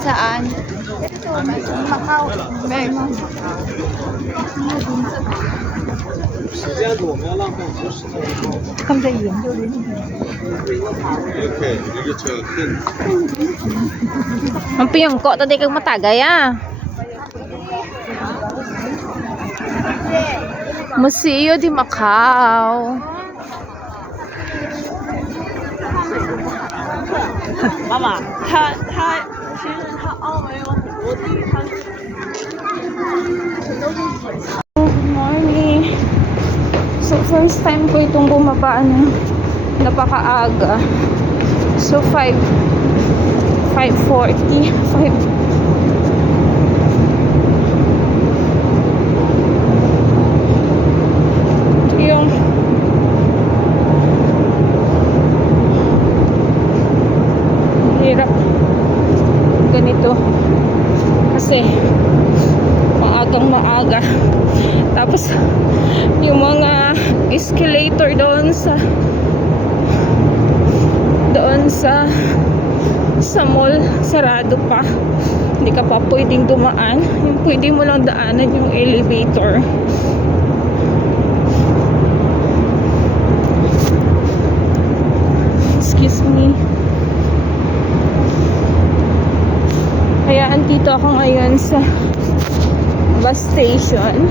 Saan? Macau. Very much. 是这样子，我们要浪费很多时间。他们在研究人。 Okay, you get to thin. Ang piyongko, tadi kang matagay ah. Museo di Macau. 妈妈，他其实他澳门有很多地，他 Good morning. So first time ko itong bumaba na napakaaga. So 5:40. Ito yung hirap ganito kasi maaga, tapos yung mga escalator doon sa mall sarado pa, hindi ka pa pwedeng dumaan. Yung pwede mo lang daanan yung elevator. Excuse me. Kaya andito ako ngayon sa bus station.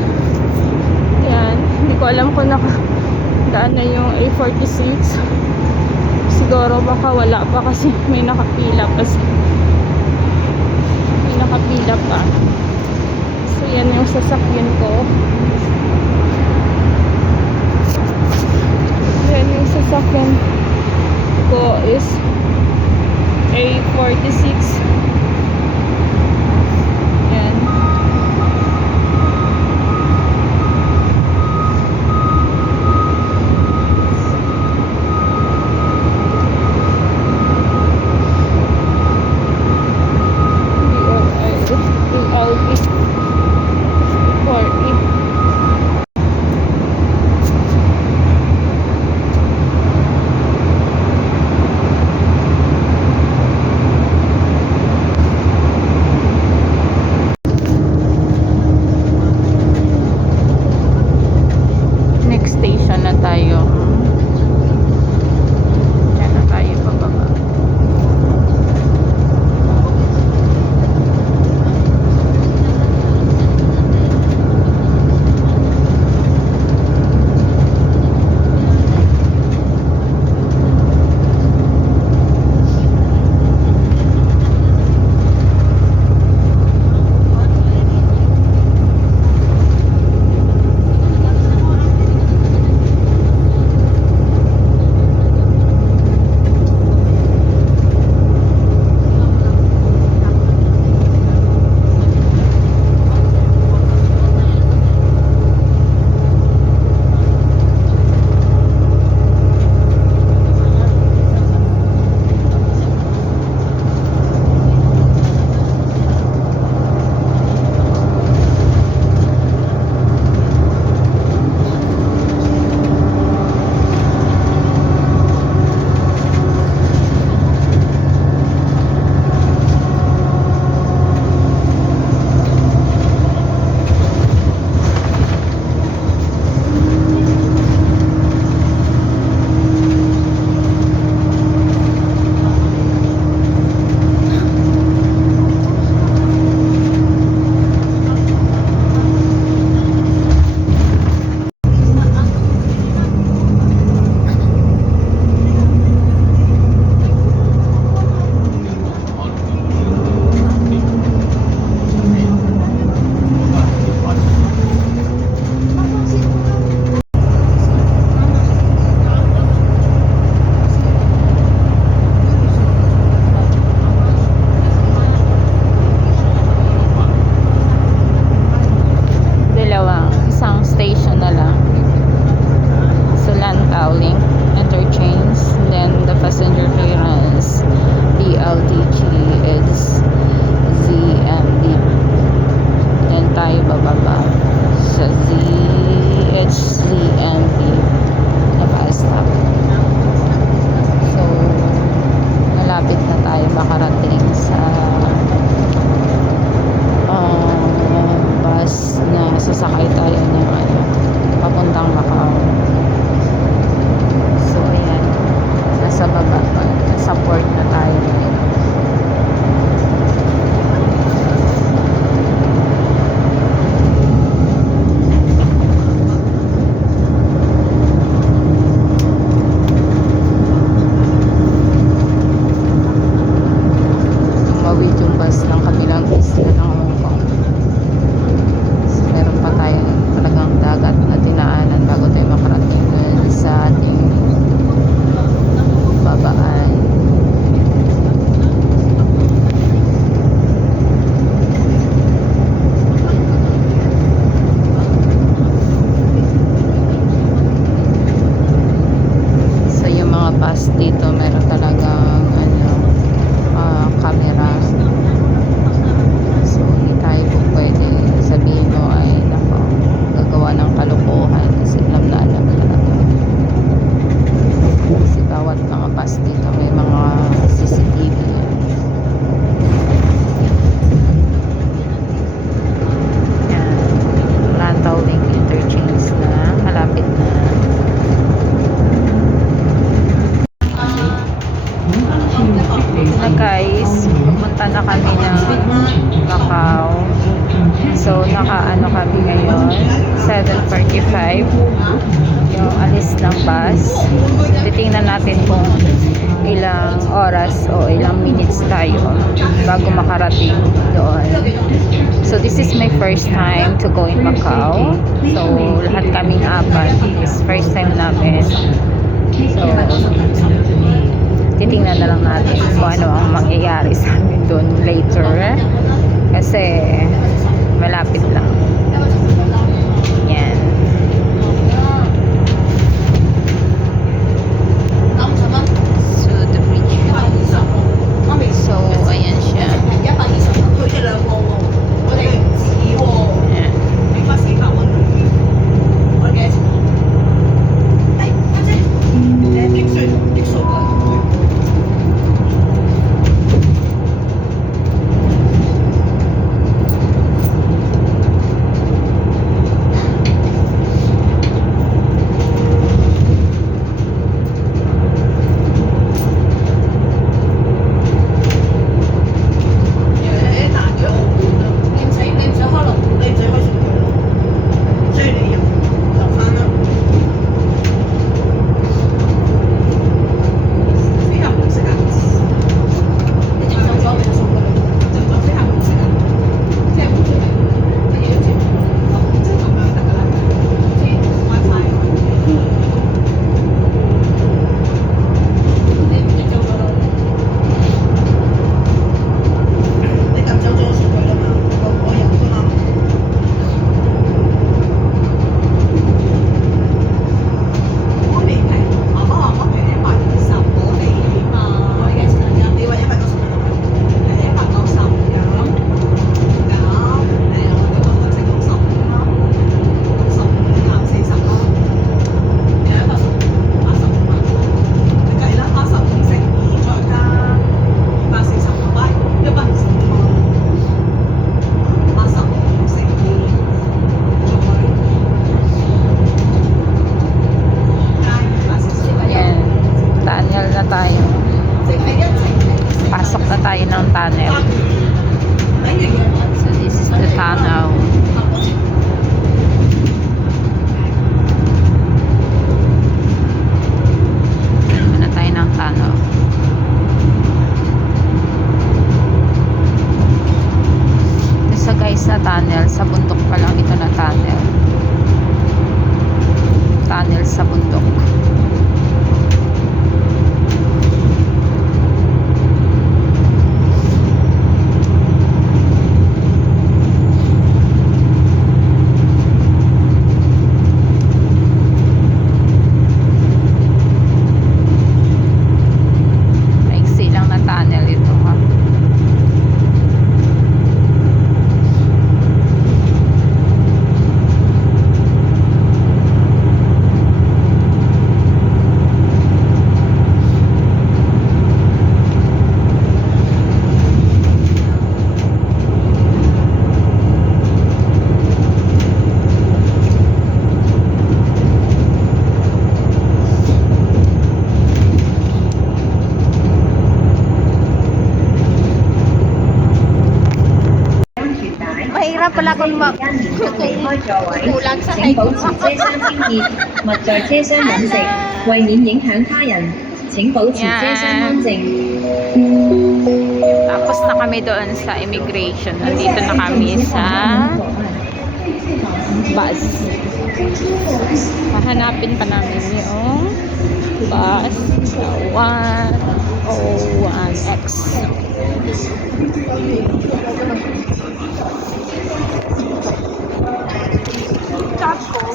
Yan, hindi ko alam kung nakadaan na yung A46. Siguro baka wala pa kasi may nakapila pa. So yan yung sasakyan ko. Yan yung sasakyan ko is A46. Yan. nasa port na tayo ngayon. Tumawid yung bus ng kabilang isla ng Hong Kong. So, meron pa tayong talagang dagat na dinaanan bago tayo makarating sa ating babaan. So yung mga bus dito meron talagang camera. So hindi tayo po pwede sabihin mo ay nako, gagawa ng kalokohan kasi alam na alam talaga. Kasi bawat mga bus dito may mga CCTV. Yan. Lantauling interchange na. Malapit na. Na guys, pumunta na kami ng Macau. So, nakaano kami ngayon, 7:45 yung alis ng bus. Titingnan natin kung ilang oras o ilang minutes tayo bago makarating doon. So, this is my first time to go in Macau. So, lahat kaming apat is first time namin. So, titingnan na lang natin kung ano ang mangyayari sa amin doon later. Kasi, malapit lang. Yan. So, the bridge. So, ayan siya. Yan. pala kung 間連續離開座位，請保持車廂清潔，勿在車廂飲食，為免影響他人，請保持車廂安靜。 Tapos na kami doon sa immigration. Nandito na kami sa bus. Hahanapin pa namin yung bus na 101X.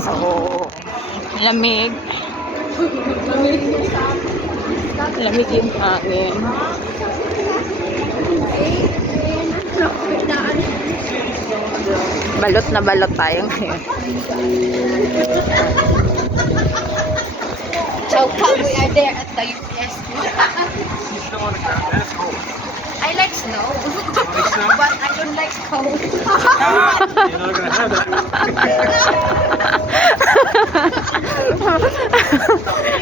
So, lamig. Lamig yung hangin. Balot na balot tayo ngayon. So, we are there at the UPS. I like snow, but I don't like cold. You're not gonna have that.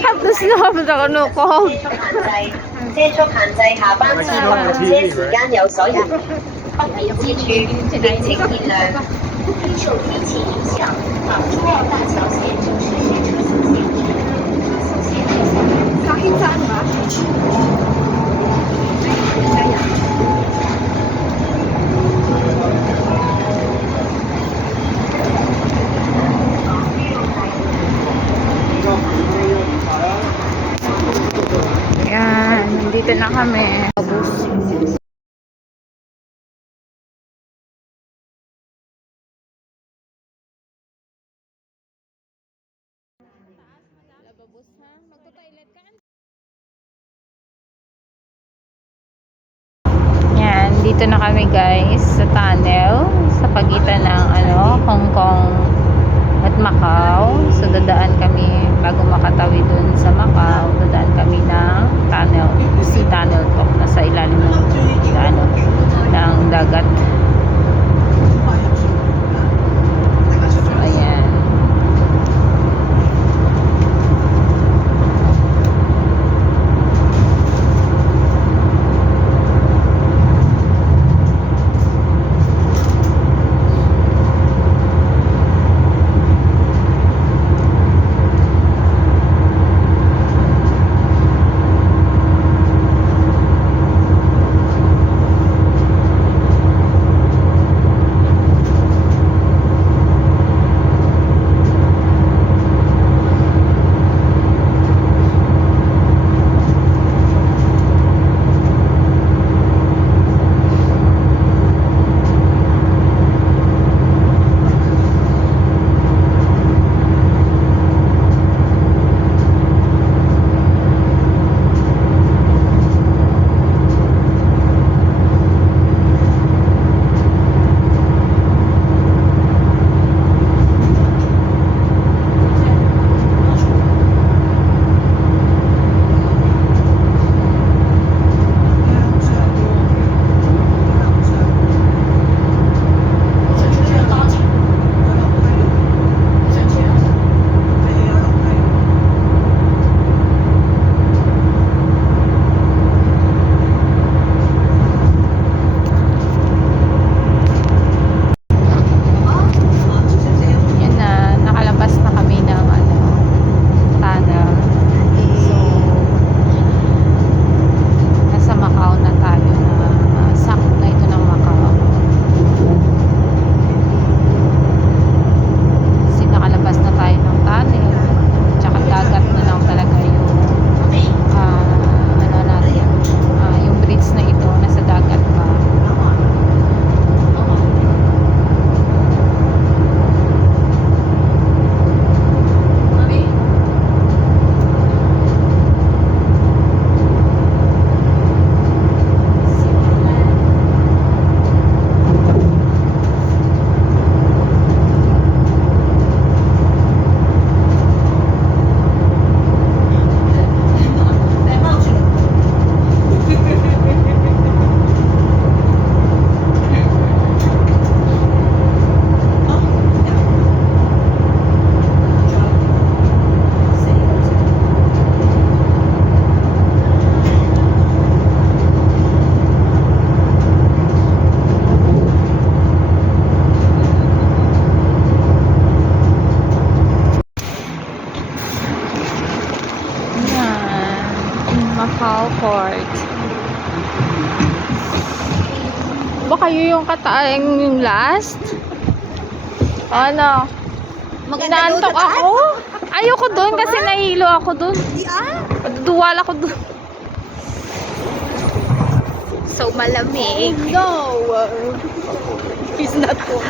Tapos na ako no cold. 車速限制下班車或行車時間有所不便之處，敬請見諒。受天氣影響，港珠澳大橋線正實施車速限制。速限制Kahit saan ba? Yan, nandito na kami. Yan, dito na kami guys sa tunnel sa pagitan ng Hong Kong at Macau. So dadaan kami bago makatawid dun sa Macau. Dadaan kami ng tunnel, sea tunnel to, nasa ilalim ng dagat. So ayan. Macau Port. Ba kayo yung kataang yung last? Ano? Inaantok ako. Ayoko doon kasi nahilo ako doon. Duwal ako doon. So malamig. No! He's not cold.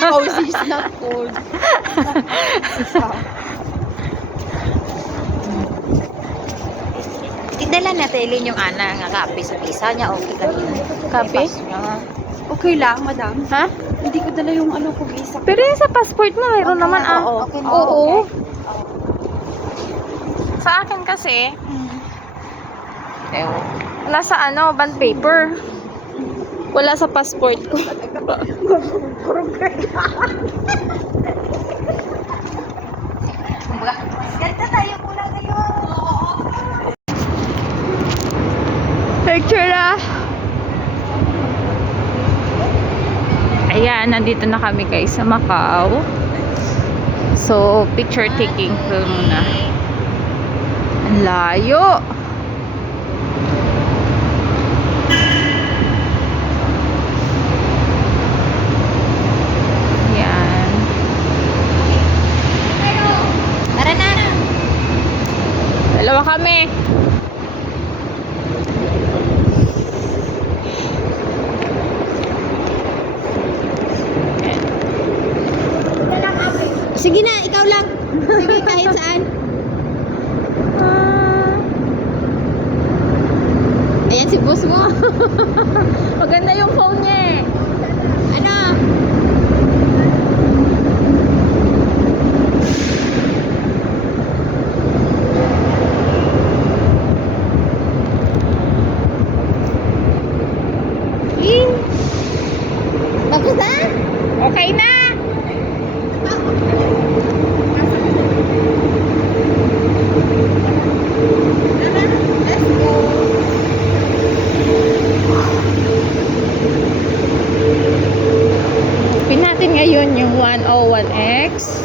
Oh, he's not cold. Idala natin yung ana nga kape sa visa niya. Okay ka din. Kape? Okay lang, madam. Ha? Hindi ko dala yung ano ko visa. Pero yung sa passport mo, mayroon naman ah. Okay na. Oo. Sa akin kasi, wala sa ano, bond paper. Wala sa passport ko. Ganda tayo muna ngayon. Picture na. Ayan, nandito na kami guys sa Macau. So, picture taking film muna. Ang layo. Ayan. Tara na. Dalawa kami. Sige na, ikaw lang. Sige, kahit saan. Ayan si boss mo. Maganda yung phone niya eh. Ano? Tapos na? Okay na. Let's go. Pin natin ngayon yung 101X.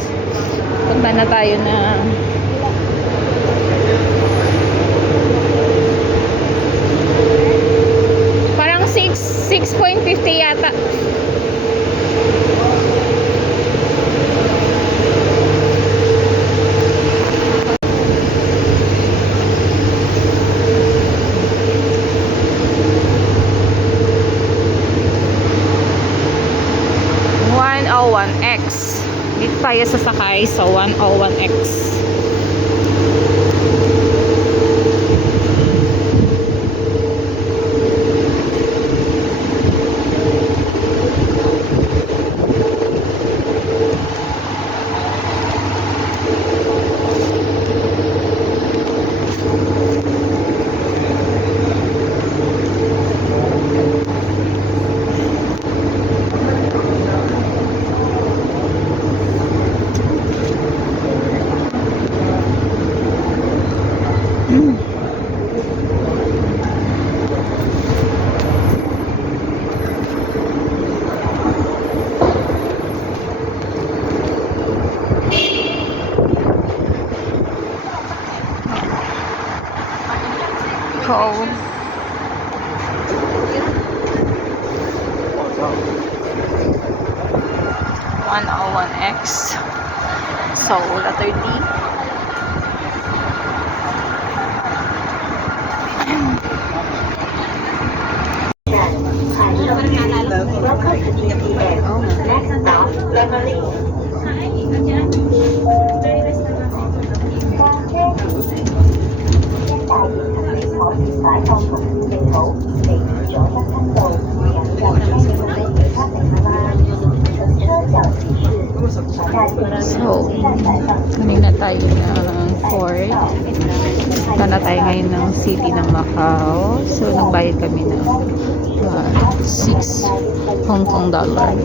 Punta na tayo na parang 6.50 yata. X. Dito tayo sasakay sa 101X. Cool. 101X. So, letter D. Next stop, Beverly. So, kanina tayo ng port. Punta na tayo ngayon ng city ng Macau. So, nagbayad kami ng 6 Hong Kong dollar.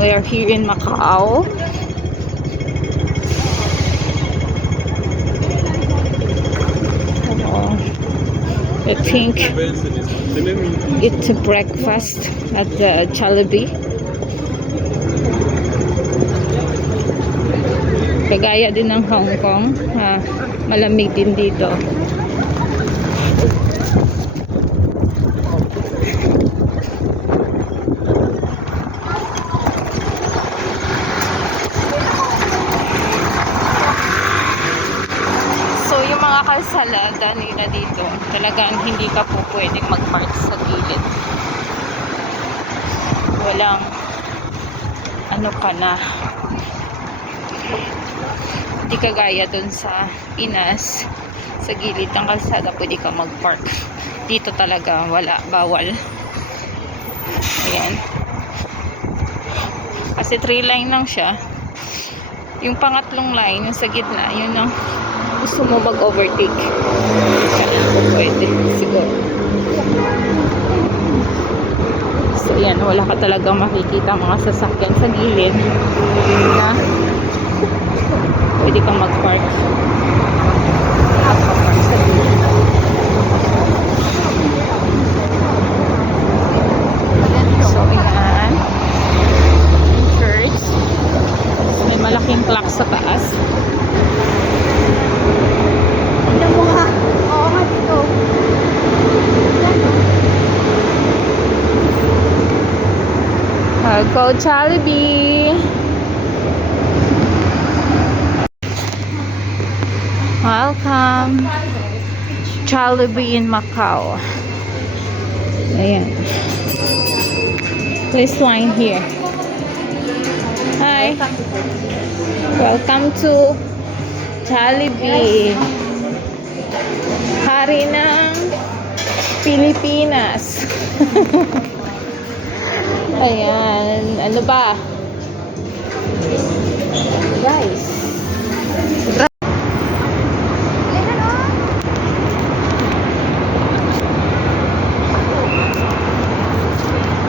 We are here in Macau. I think it's a breakfast at the Jollibee. Kagaya din ng Hong Kong, malamig din dito. So yung mga kalsada nila dito, talagang hindi ka po pwedeng mag-park sa gilid. Walang ano ka na. Hindi kagaya dun sa Pinas, sa gilid ng kalsada pwede ka mag-park. Dito talaga wala, bawal. Ayan. Kasi 3 line lang siya. Yung pangatlong line, yung sa gitna, yun ang gusto mo mag-overtake. Kaya po pwede, siguro. So yan, wala ka talagang makikita mga sasakyan sa gilid na pwede kang mag-park. Mag-park sa gilid. So yan, yung church. So, may malaking clock sa taas. Tignan mo nga. Oo nga dito. Go Jollibee! Welcome! Jollibee in Macau. Ayan. Please line here. Hi! Welcome to Jollibee. Hari ng Pilipinas. Ayan. Ano ba? Guys.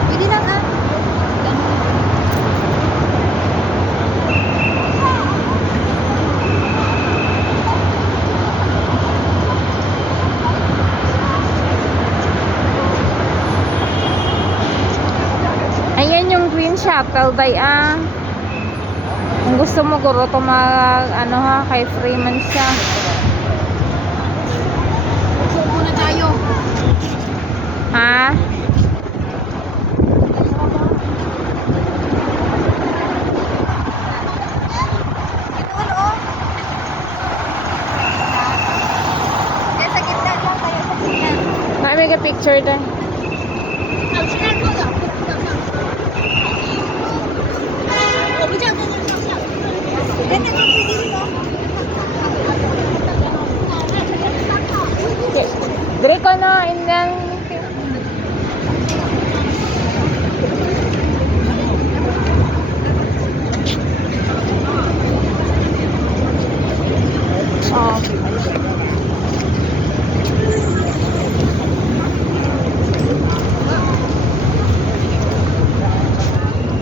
Pwede lang ah. Ayan yung Green Chapel by kung gusto mo guro to ano ha, kay Freeman siya. So muna tayo. Ha? Ito ano? Yan sa gitna lang tayo sa gitna. May ka picture doon. Dire ko na indang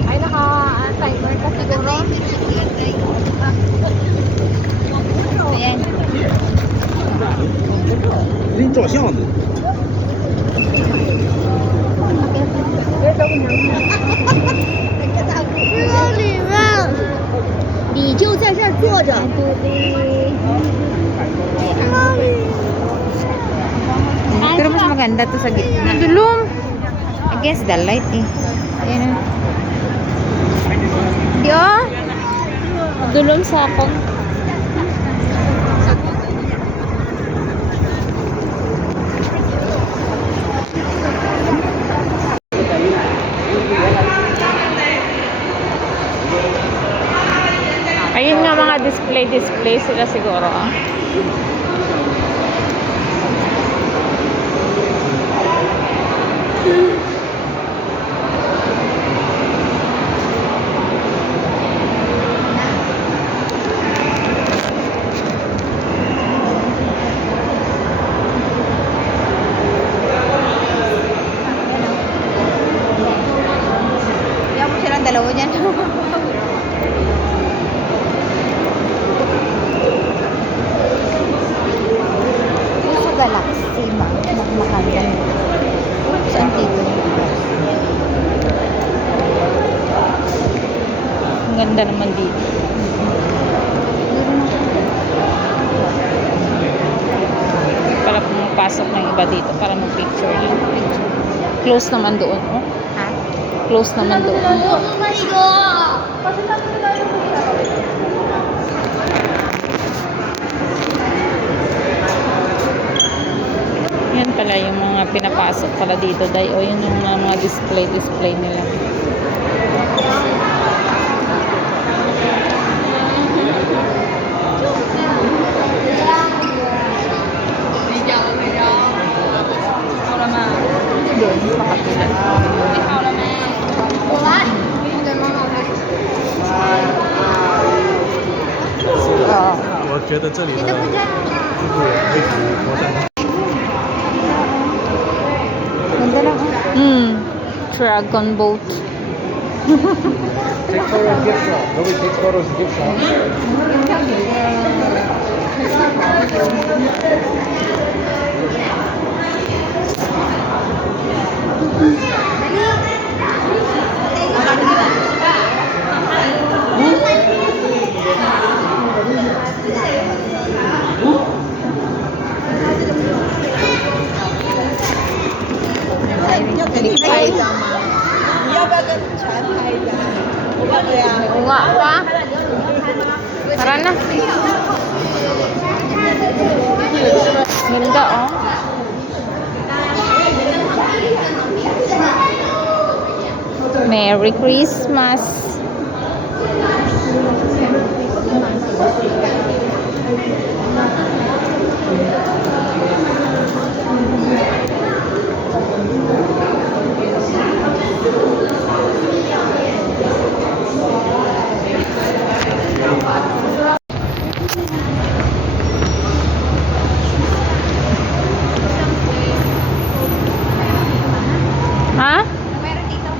ay naka-timer ka siguro. Ayan. 给你照相的。这里面，你就在这儿坐着。 Pero mas maganda to sa gitna. Dulong. I guess the light eh. Ayan. Di oh. Dulong sa ako. Ayun nga mga display sila siguro ah. Kaya mo silang dalawa dyan. Ganda naman dito. Para pumapasok ng iba dito para mag-picture lang. Close naman doon, oh. Ha? Close naman doon. Yan pala yung mga pinapasok pala dito, Day. O, yun yung mga display nila. Doon, sa kapila. Oo. 我觉得这里的瀑布会比佛山 Ganda lang. Dragon boat. Take photos and gift shop. Nobody takes photos and gift shop. Unga pa. Tara na. Ganda, oh. Merry Christmas. Ha? Meron dito.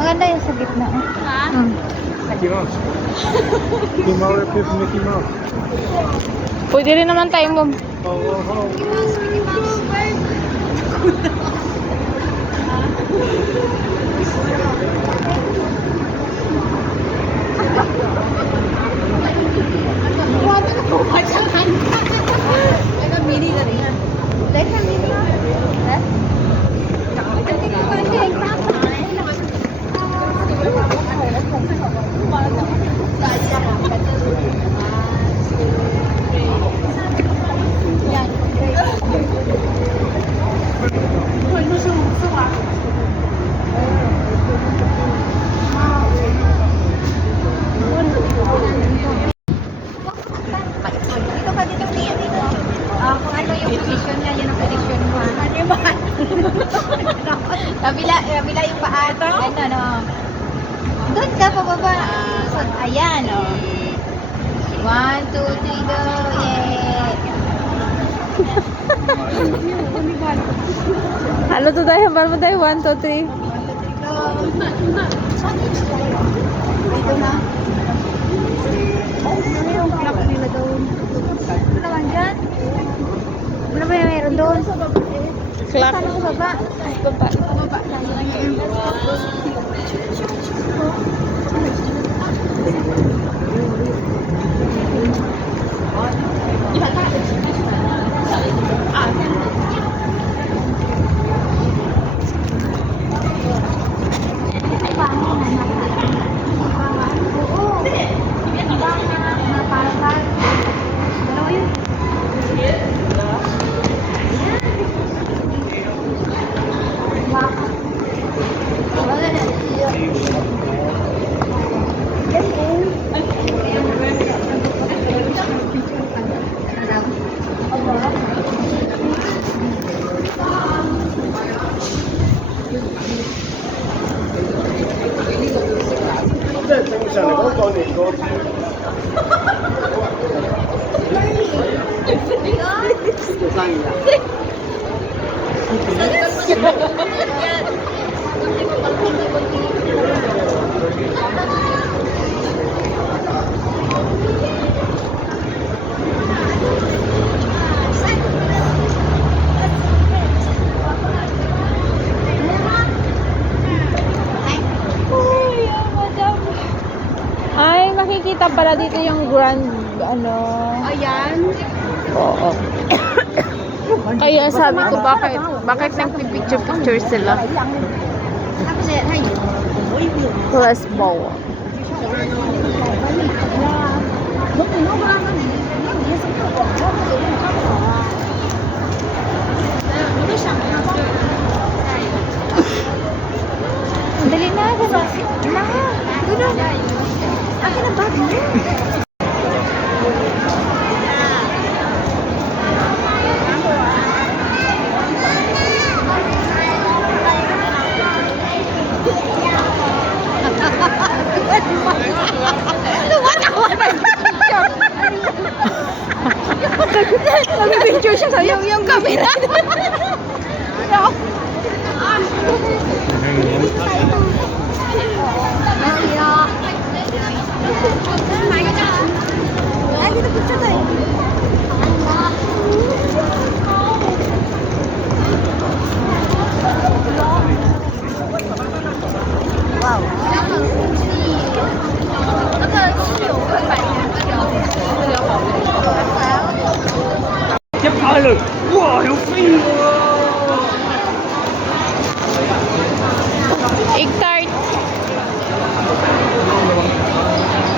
Maganda yung sa gitna. Ha? Mickey Mouse. Mickey Mouse with Mickey Mouse. Pwede rin naman tayo mo. Oh, oh, oh. Mickey Mouse bird. Mini na rin. Teka, mini. Ha? Dito ka, dito. Kung ano yung position niya, yun ang position mo. Ano ba? Kabila yung paa. Ano, no? Doon ka, pababa. So, ayan, no? 1, 2, 3, go. Yay! Ano to tayo? Paano tayo? 1, 2, 3. Dito na. Ano yung clock nila doon? Ano naman dyan? Ano ba yung meron doon? Clock. Saan ako baba? Baba. Baba. Wow. Ay, makikita pala dito yung grand, ano. Ayan. Oo. Kaya sabi ko, bakit nagpipicture-picture sila? Tapos yan, hay. Plus bow. Dali na, gano'n. Na, gano'n. Akin ang bag mo. Nag-picture siya sa'yo. Yung camera. Ay, dito picture tayo. Wow. Egg tart.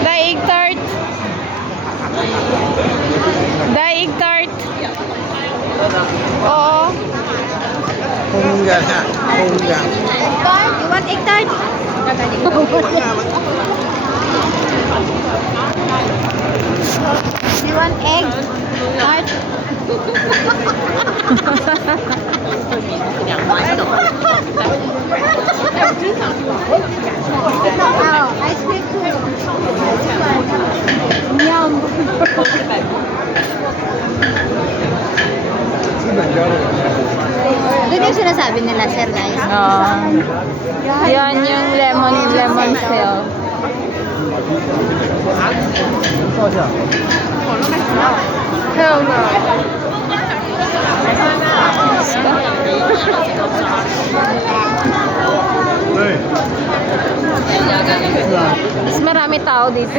Dai egg tart. Dai egg tart. Oo. Không ra, không ra. You want egg tart? You want egg tart? Oh, ice cream too. Yum. Doon yung sinasabi nila, sir, guys. Yan yung lemon cell. Hell no. Mas marami tao dito.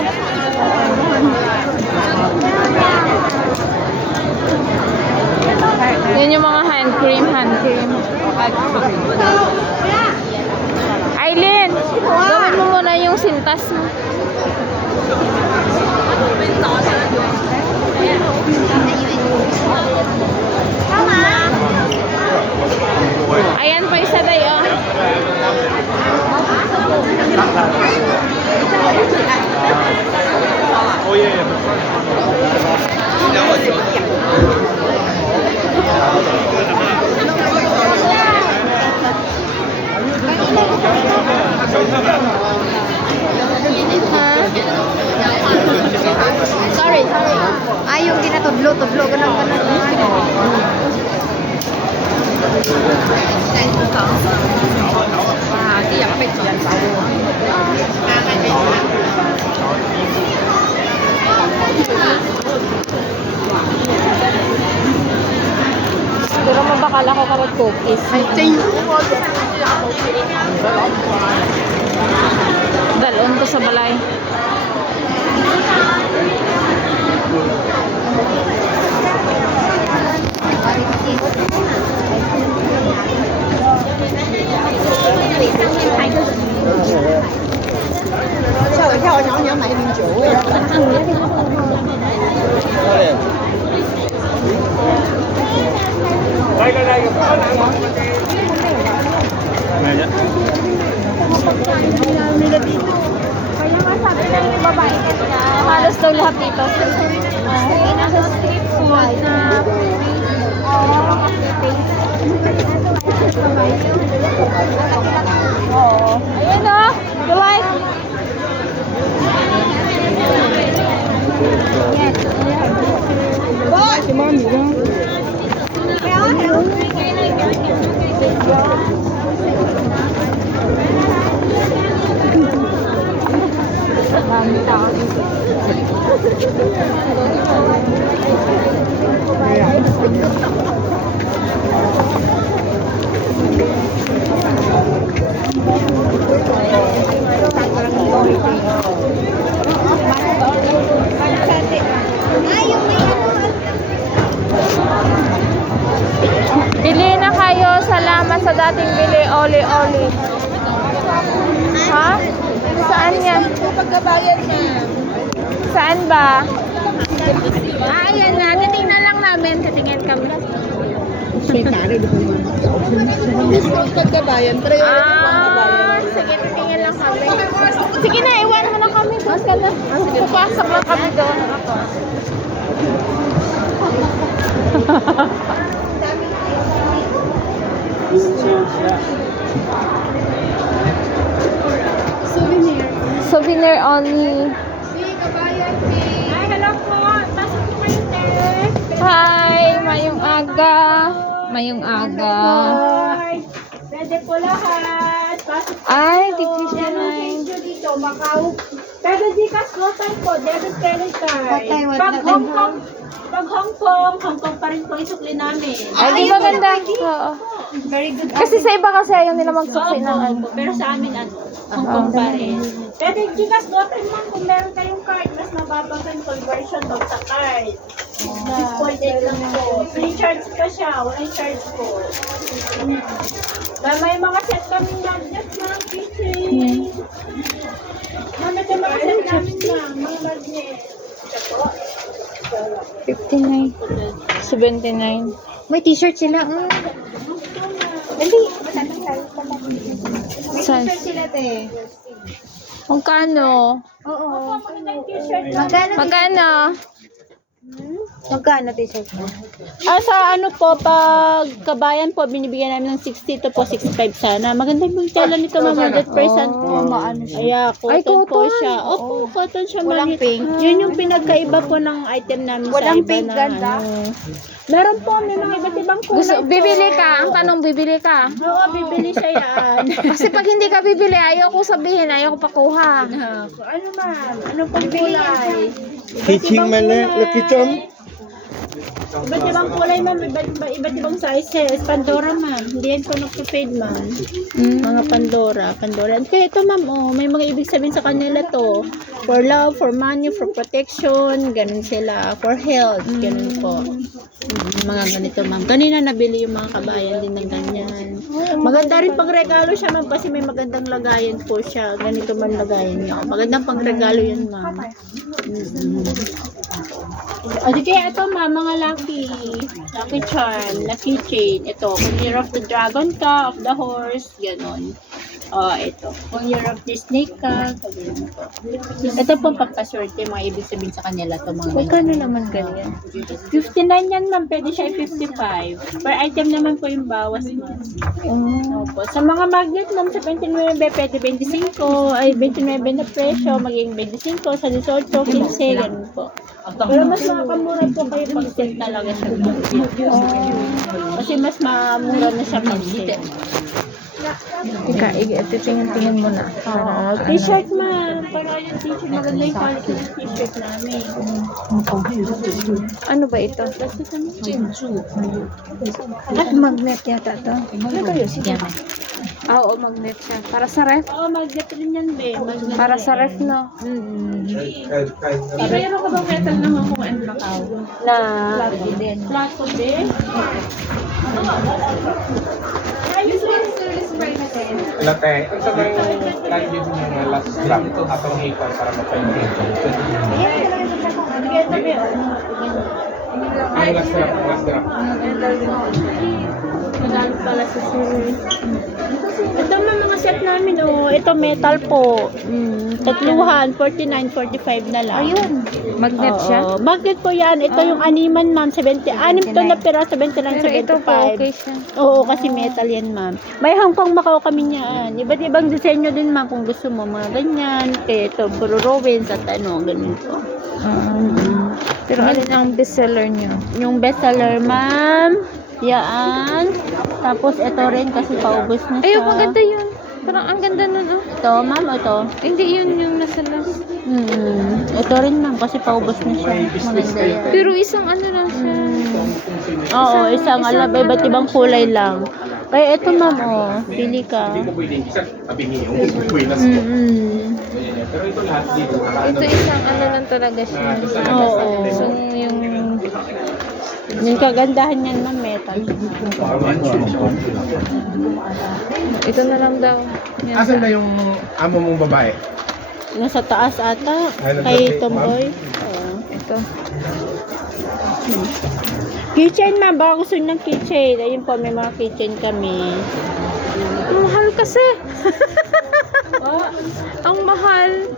Yan yung mga hand cream. Aileen, gawin mo muna yung sintas mo. Ayan pa isa dayo. Sorry. Ay, yung ginatudlo, ganun. Pero mabakala ko karot cookies. Dalon ko sa balay. Kaya nga sabi ng babae kanina, Halos daw lahat dito. nasa street food na Oo. Ayan o. You like? Yes. Dami lang. Dami tao dito. Bili na kayo. Salamat sa dating bili. Oli-oli. Ha? Saan yan? Saan ba? Ayan na. Titingnan lang namin. Titingin kami. Sige, titingin lang kami. Sige na, iwan mo na kami. Papasok lang kami doon. Souvenir only. Ay, hello po. Pasok po kayo, te. Hi, mayong aga. Mayong aga. Hi. Pwede po lahat. Pasok po. Ay, dito. tigis na Meron lang. change nyo dito, Macau. Pero Gcash Glotan po, debit credit card. Patay, wala Pag na Hong Kong, Hong Kong pa rin po isukli namin. Ay, di maganda. Oo. Very good. Kasi sa iba kasi ayaw nila magsuksi ng ano. Opo, pero sa amin Hong Kong pa rin. Pwede Gcash Glotan ma'am, kung meron kayong card, mas mababa pa yung conversion daw sa card. 6.8 lang po. Free charge pa siya, walang charge po. May mga set kami magnet, mga kitchen. Ma'am, ito mga set namin ma'am, mga magnet. Ito po. 59. 79. May t-shirt sila. Dali. May Saan? t-shirt sila, te. Magkano? Oo. Magandang t-shirt. Magkano? Magkano t-shirt mo? Sa ano po, pag kabayan po, binibigyan namin ng 60 to po 65 sana. Maganda yung tela nito, ma'am. 100% po. Maano siya. Ay, cotton po cotton. siya. Opo, cotton siya. Walang ma'am. pink. Yun yung pinagkaiba po ng item namin Walang sa iba pink, na ganda. Meron po, may mga iba't ibang kulay Gusto, po. bibili ka? Ang tanong, bibili ka? Oo, bibili siya yan. Kasi pag hindi ka bibili, ayaw ko sabihin, ayaw ko pakuha. Ano ma'am? Ano pong kulay? Teaching man na, Lucky Chom. Iba't ibang kulay, ma'am. Iba't ibang sizes. Pandora, ma'am. Hindi yan po nagpa-fade, ma'am. Mga Pandora. Kaya ito, ma'am, may mga ibig sabihin sa kanila to. For love, for money, for protection. Ganun sila. For health. Ganun po. Mga ganito, ma'am. Kanina nabili yung mga kabayan din ng ganyan. Maganda rin pang regalo siya, ma'am. Kasi may magandang lagayan po siya. Ganito man lagayan niya. Magandang pang regalo yan, ma'am. O, di kaya ito, ma'am, mga lucky charm, lucky chain. Ito, kung year of the dragon ka, of the horse, gano'n. Ito. Kung year of the snake ka, gano'n po. Ito po, pampaswerte, mga ibig sabihin sa kanila to mga Magkano naman ganyan? 59 yan, ma'am. Pwede siya 55. Per item naman po yung bawas, ma'am. Opo. Sa mga magnet, ma'am, sa 29, pwede 25. Ay, 29 na presyo, maging 25. Sa 18, 15, ganun po. Pero mas makakamura po kayo pag set talaga siya. Kasi mas mamura na siya pag set. Ika, titingin-tingin mo na. T-shirt, ma'am. Para yung t-shirt, maganda yung quality ng t-shirt namin. Ano ba ito? At magnet yata to. Oo, magnet siya. Para sa ref? Oo, magnet rin yan, be. Magnet Para yan. sa ref, no? Pero ka ba metal naman kung ano ba kao? Na, Flat ko, be? Latte, ang sabay lagi din yung last drop atong hikon para mapahingin. Ang last drop. Magalo pala sa sir. Ito mga set namin, ito metal po. Tatluhan, 49, 45 na lang. Ayun. magnet siya? Oo, magnet po yan. Ito yung animan, ma'am. 70, anim to na pera, 79, Pero ito po, 75. okay siya. Oo, kasi metal yan, ma'am. May Hong Kong Macau kami niyan. Iba't ibang disenyo din, ma'am, kung gusto mo. Mga ganyan. Kaya ito, puro Rowens at ano, ganun po. Pero alin ang bestseller niyo? Yung bestseller, ma'am. Yan. Tapos ito rin kasi paubos na siya. Ay, maganda yun. Parang ang ganda nun, oh. Ito, ma'am, ito. Hindi yun yung nasa last. Ito rin, ma'am, kasi paubos na siya. Maganda yan. Pero isang ano lang siya. Oo, isang iba't ibang kulay lang. Kaya ito, ma'am, oh. Pili ka. Hindi mo pwedeng isa, sabi niyo, yung buwinas ko. Pero ito lahat dito. Ito isang ano lang talaga siya. Oo. So, yung... Yung kagandahan niyan, ma'am, metal. Ito na lang daw. Yan. Asan na yung amo mong babae? Nasa taas ata. Ay, Kay nag-update, Tomboy. Ito. Keychain, ma'am. Baka gusto niyo ng keychain. Ayun po, may mga keychain kami. Ang mahal kasi. Ang mahal.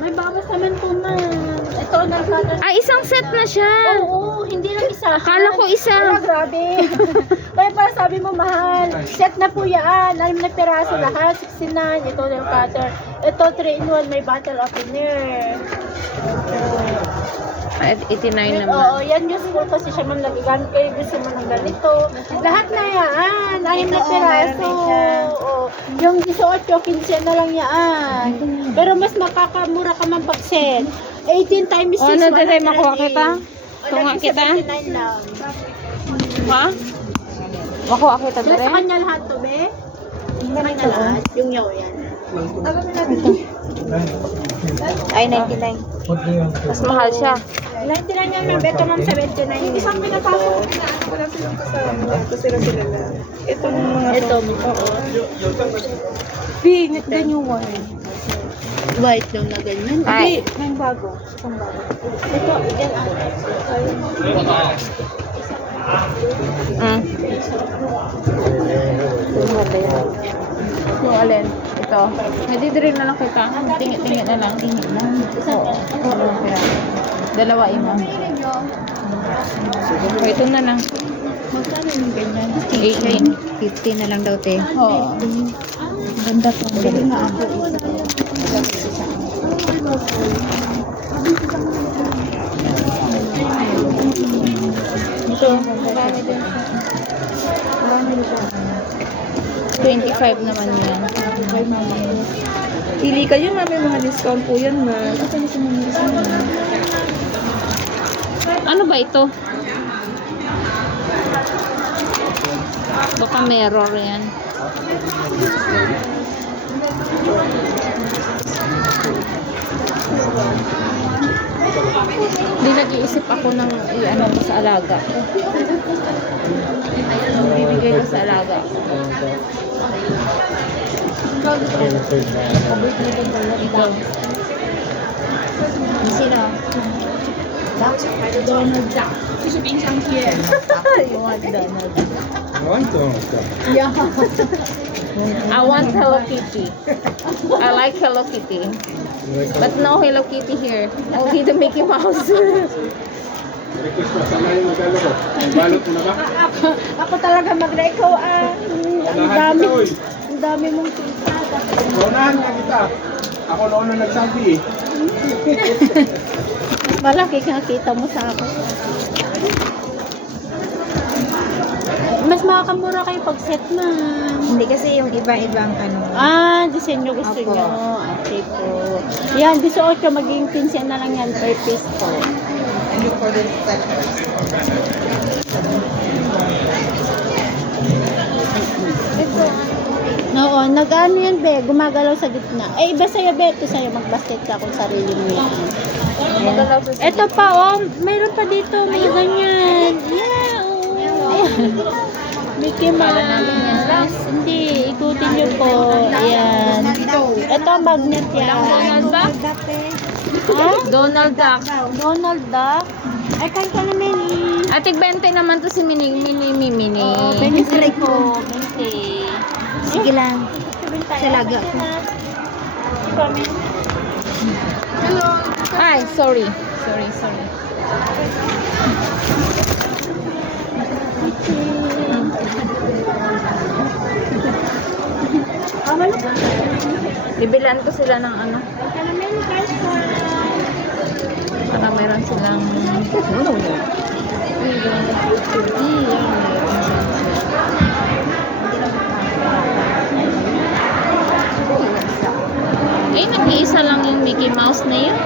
May babas naman po, ma'am. Ito, nagkata. Isang set na siya. Oo, hindi lang isa. Akala ko isa. Wala, grabe. Kaya para sabi mo, mahal. Set na po yan. Alam na peraso lahat. 69. Ito, nail cutter. Ito, 3-in-1. May bottle opener. 89 naman. Oo, yan useful kasi siya man nagagamit kayo. Gusto mo ng ganito. Lahat na yan. Anim na peraso. Oo. Yung 18, 15 na lang yan. Pero mas makakamura ka man pag set. 18 times 6. Ano tayo makuha kita? Tunga kita? 79 lang. Ha? Makuha kita Sa dere? kanya lahat to, be? Sa kanya lahat. Yung yaw yan. Ay, 99. Mas mahal siya. 99 yan, ma'am. Ito, ma'am, 79. Yung isang pinapasok. Wala silang kasama. Ito sila lang. Itong mga ito, oo. Pinit din yung wine. White daw na ganyan. Ay. May bago. Isang bago. Ito, yan. Yung alin? Ito. Hindi din na lang kita. Tingit-tingit na lang. Tingit lang. Oo. Dalawa ima. Ito na lang. Magkano yung ganyan? 50 na lang daw, te. Oo. Ganda po. Bili na ako. Ito. Marami din siya. Marami din siya. 25 naman yan. Pili kayo, mami, mga discount po yan, ma'am. Ano ba ito? Baka mirror yan. Hindi nag-iisip ako ng ano ko sa alaga ko. Bibigay ko sa alaga ko. Ikaw. Sino? Donald Duck. You want Donald Duck? Yeah. I want Hello Kitty. I like Hello Kitty. But no Hello Kitty here. Only the Mickey Mouse. Request pa, sana yung magkano ko. Balot mo na ba? Ako talaga mag-ikaw, ang dami. Ang dami mong kita. Unahan nga kita. Ako noon na nagsabi eh. Malaki kita mo sa akin. Mas makakamura kayo pag set, ma'am. Hindi kasi yung iba-ibang ano. Disenyo gusto Opo. nyo. Okay po. Yan, 18, magiging 15 na lang yan per piece po. Oo, nag-ano yan, be? Gumagalaw sa gitna. Eh, iba sa'yo, be. Ito sa'yo, mag-basket ka kung sarili mo yan. Ito pa, oh. Mayroon pa dito, mga ganyan. Yeah, oh. Mickey Mouse. Hindi, ikutin nyo po. Ayan. Ito, magnet yan. Donald Duck? Ha? Donald Duck. Donald Duck? Ay, kain ka naman eh. Atik 20 naman to si Mini. Oo, 20 ko. 20. Sige lang. Sa laga ko. Hello. Ay, sorry. Sorry. Bibilan ko sila ng ano. Kain ka naman, guys. Para meron silang eh, nag-iisa lang yung Mickey Mouse na yun.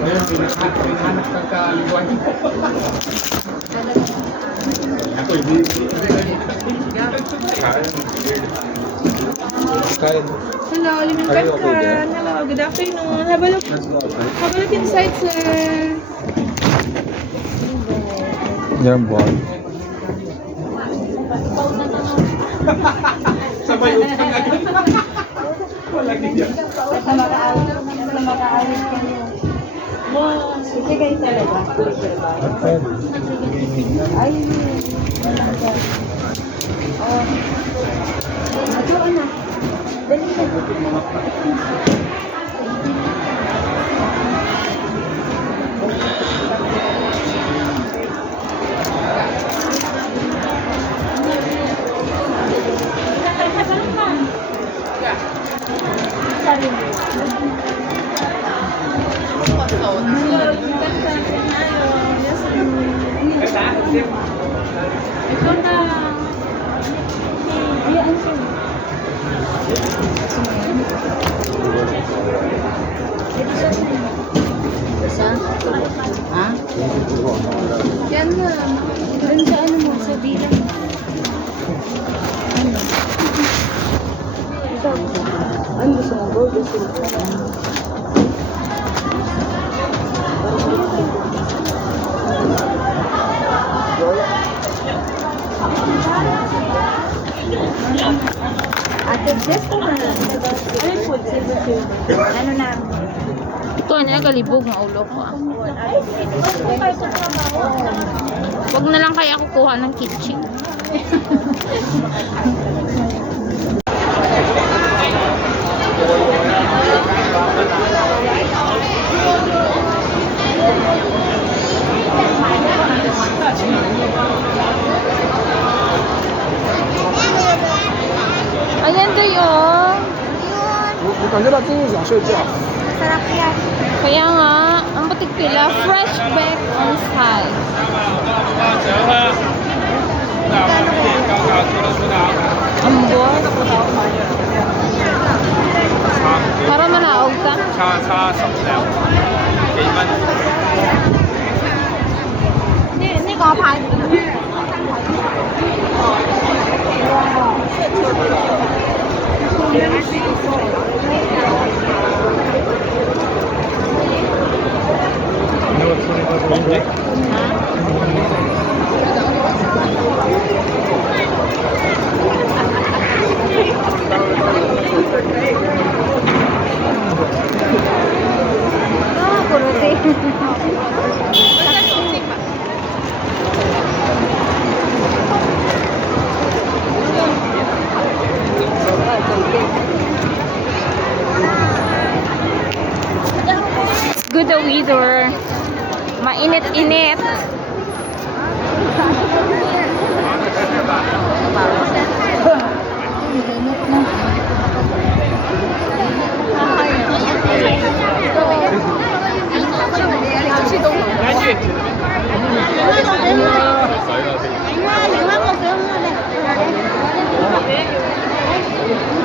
Ayun, pinahanap ng kaliguan. Ako, hindi. Kain. Hello, Limon Are you over there? Katkan. Hello, good afternoon. Have a look. Let's go outside. Have a look inside, sir. Yan boy. Sabay utang agad. Wala ganyan. Sige kayo talaga. Ay, Atuan na. Dali na. Ito na. Yan na. Doon sa ano mo, sa bilang. Ano gusto mo? Gold o silver? Ate, just po na. Ano po? Silver. Ano na? Ito, ano yung galibog ng ulo ko. Huwag na lang kaya kukuha ng kitchen. Ayan doy, oh. 我感觉到真是想睡觉。 Sarap yan. Kaya nga, ang butik pila, fresh back on side. Ambot. Para manaog ka. 差10兩幾蚊。 Ni có phải. Good the weather. Mainit-init.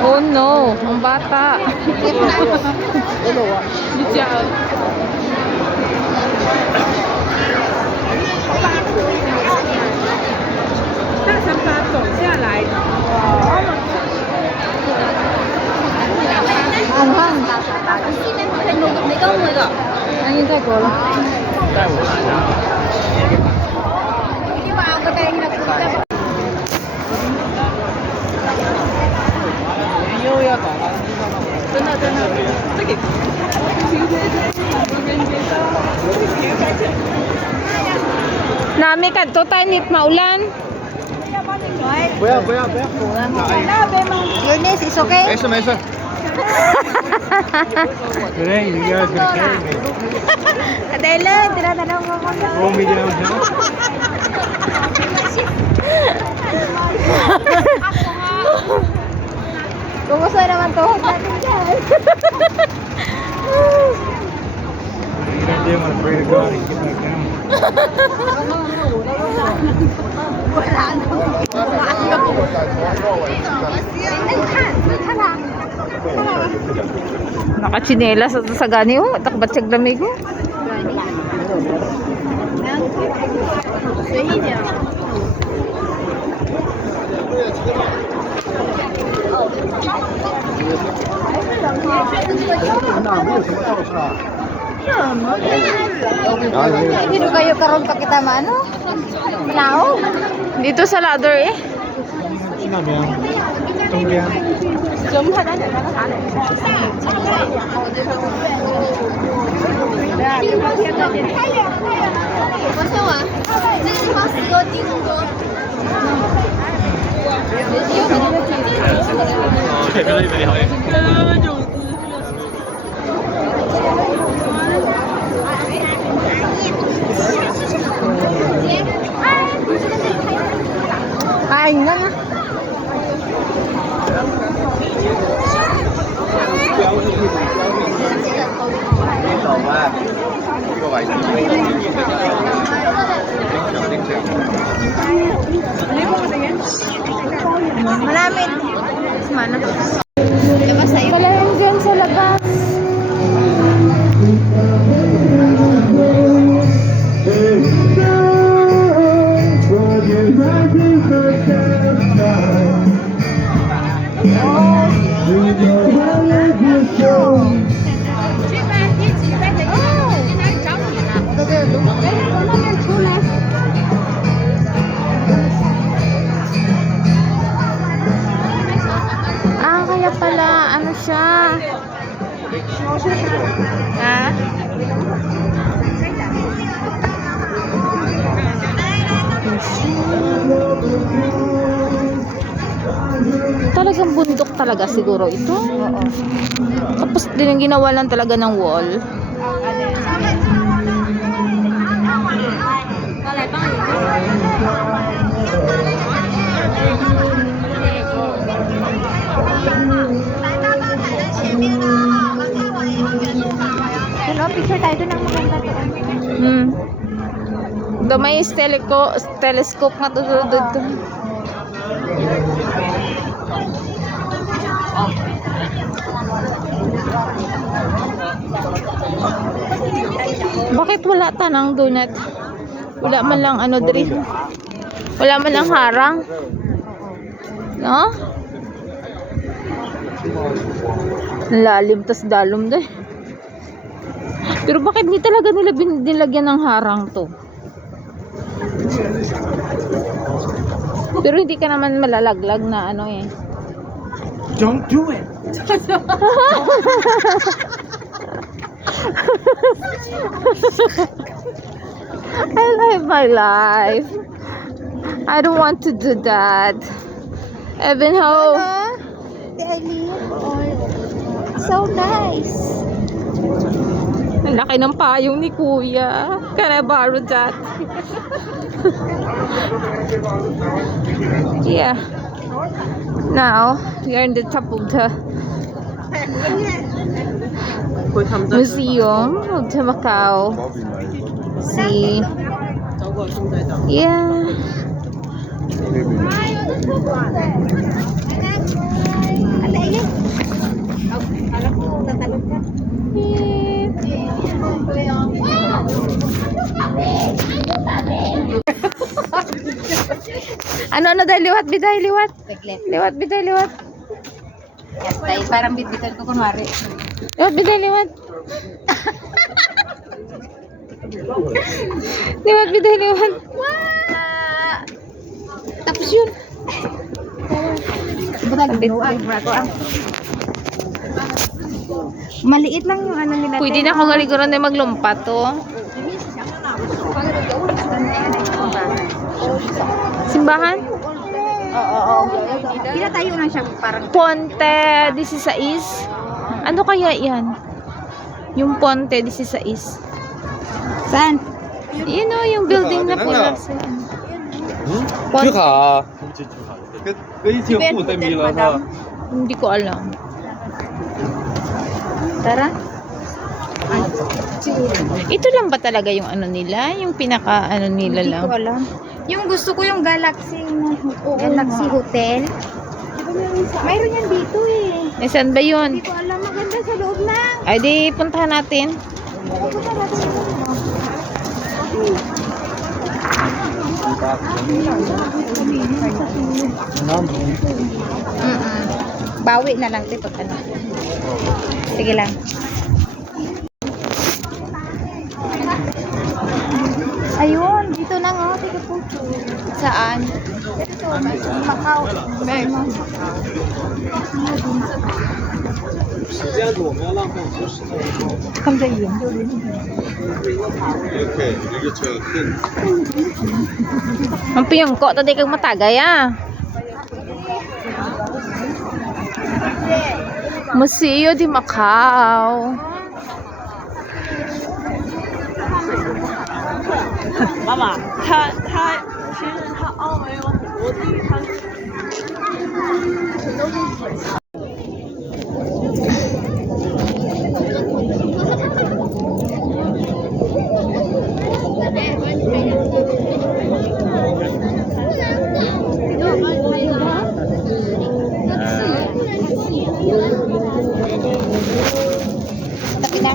Oh no, ang bata. Anghang. Ano yung ko? Hindi ba ako tayo nagpunta? Nami kadto tanit maulan. Eunice, is okay? Today, you guys gonna carry me. Adela, tinatanong mo ko na. Roll me downhill. Kumusta naman tuhod natin dyan? You don't do, I'm afraid of God. You get back down. Nakachinelas sa gani oh, takbat siya lamig oh. Hindi rin kayo karoon pa kita maano? Malao? Dito sa ladder eh. Kain na na. Malamit. Mana? Labas tayo. Wala yung dyan sa labas. Ah, kaya pala, ano siya? Ha? Talagang bundok talaga siguro ito. Oo. Tapos din ginawa lang talaga ng wall. Hello, picture tayo doon ang maganda to. May telescope na dito. Bakit wala tanang donut? Wala man lang ano diri. Wala man lang harang. No? Lalim tas dalom deh. Pero bakit di talaga nila nilagyan ng harang to? Pero hindi ka naman malalaglag na ano eh. Don't do it! I live my life. I don't want to do that. Evanho. So nice. Ang laki ng payong ni Kuya. Can I borrow that? Yeah. Now, we are in the top of the museum of the Macau. See. Yeah. Ano dahil liwat biday liwat. Liwat biday liwat. Yes, tayo. Parang bitbitan ko kunwari. Liwat, biday, liwat. Liwat, biday, liwat. Wah! Tapos yun. Maliit lang yung ano nila. Pwede na ako galiguran na maglumpat to. Simbahan? Oo. Pila tayo lang siya parang Ponte 16. Ano kaya yan? Yung Ponte 16. saan? Yun o, yung building na pula. Juha.跟一起互在米了哈。 Hindi ko alam. Tara. Ito lang ba talaga yung ano nila? Yung pinaka ano nila Hindi lang? ko alam. Yung gusto ko yung Galaxy Galaxy Hotel. Mayroon yan dito eh. Eh, saan ba yun? Hindi ko alam. Maganda sa loob lang. Ay, di puntahan natin. Bawi na lang ito pag ano. Sige lang. Ayun, dito na nga. Sige po. Saan? Ito, Macau. Meron. 是这样子，我们要浪费很多时间。 Come sa iyo. Okay, 이게 제가 큰 Ang piyongko, tadi kang matagay ah. Museo di Macau. Tapi na.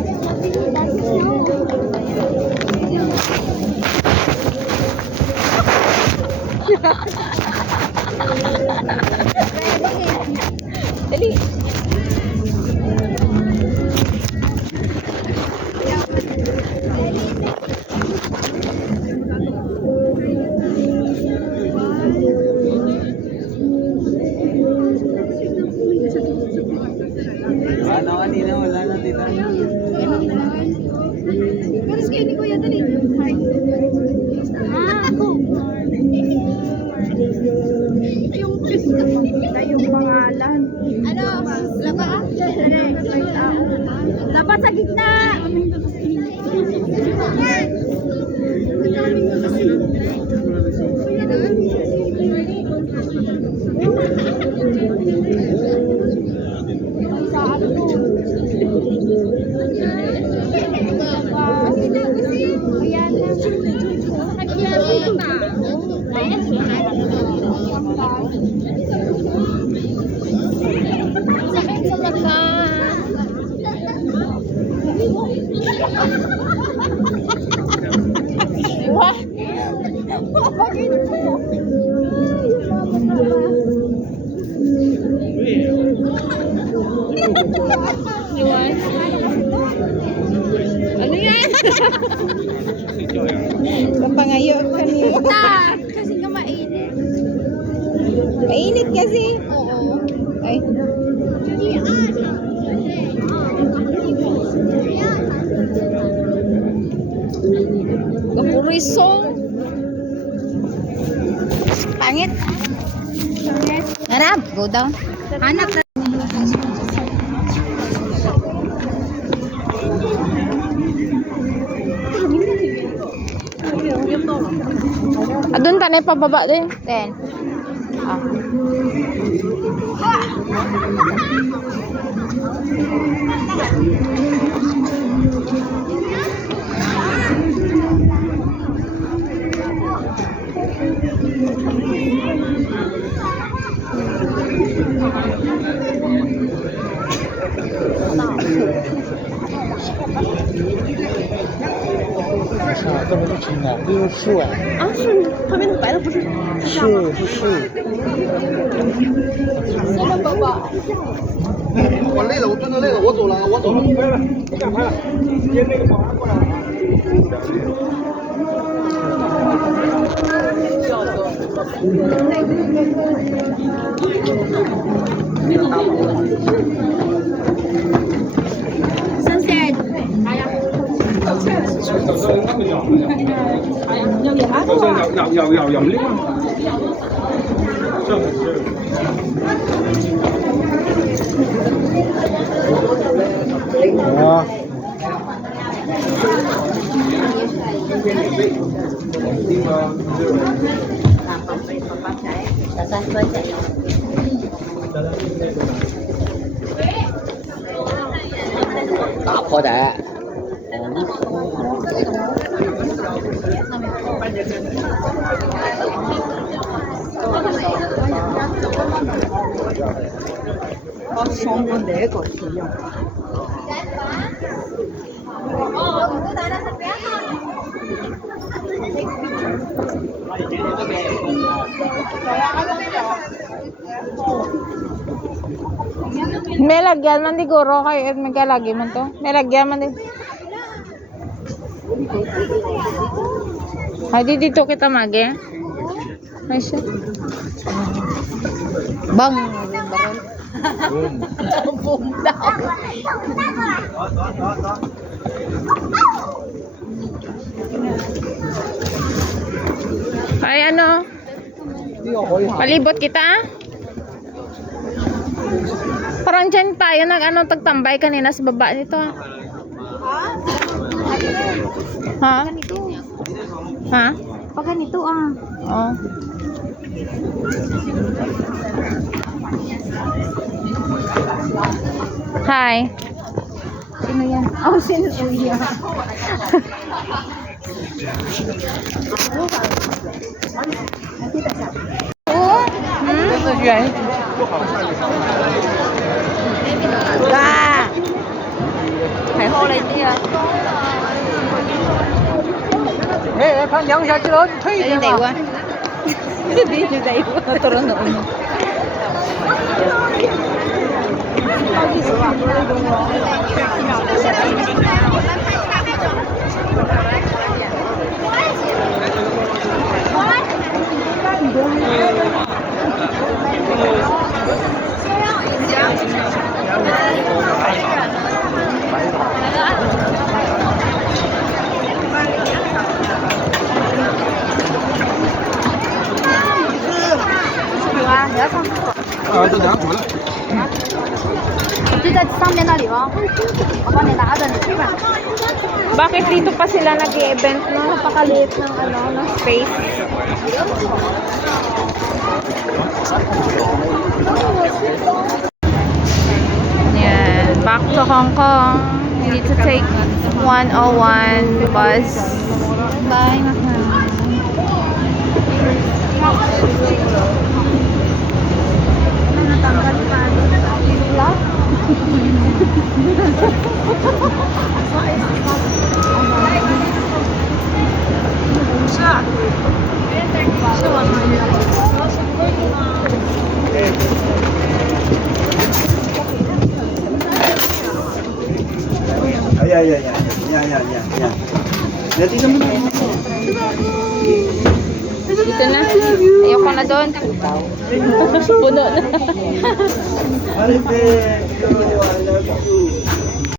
Dali. Yung pangalan. Ano? Laba? Laba sa gitna! Ano yan? Kapangayo kanina. Kasi nga mainit. Mainit kasi. Oo. Ay. Kapurisong. Pangit. Pangit. Harap. Go down. Hanap na. Doon tanay pababa din. Ten. 这不是青啊，这是树啊，啊，是旁边那个白的不是？树是树。我累了，我真的累了，我走了，我走了。不敢拍了，接那个保安过来了。啊。打破仔。May lagyan man siguro kayo. May kalagi man to. May lagyan man din. Ay, dito kita magi. Ay, siya. Bang! Ay, ano? Palibot kita? Parang dyan tayo tagtambay kanina sa baba nito. Ha? Ha? Pag ganito ah. Oh. Hi. Sino yan? Oh, sino yan? Oh. Ba! Phải hô lên đi à? 哎，他两下记得退一 Đi 点 đẩy 嘛。 qua. Đi đẩy qua. Turo na uno.啊，这两组了。就在上面那里哦。我帮你拿着，你去吧。 Bakit dito pa sila nag-e-event, no? Napakaliit ng ng space. Yan. Back to Hong Kong. We need to take 101 bus. Bye, Ayan. Dati naman. Dito na. Ayoko na doon. Puno na. Arife, I love you.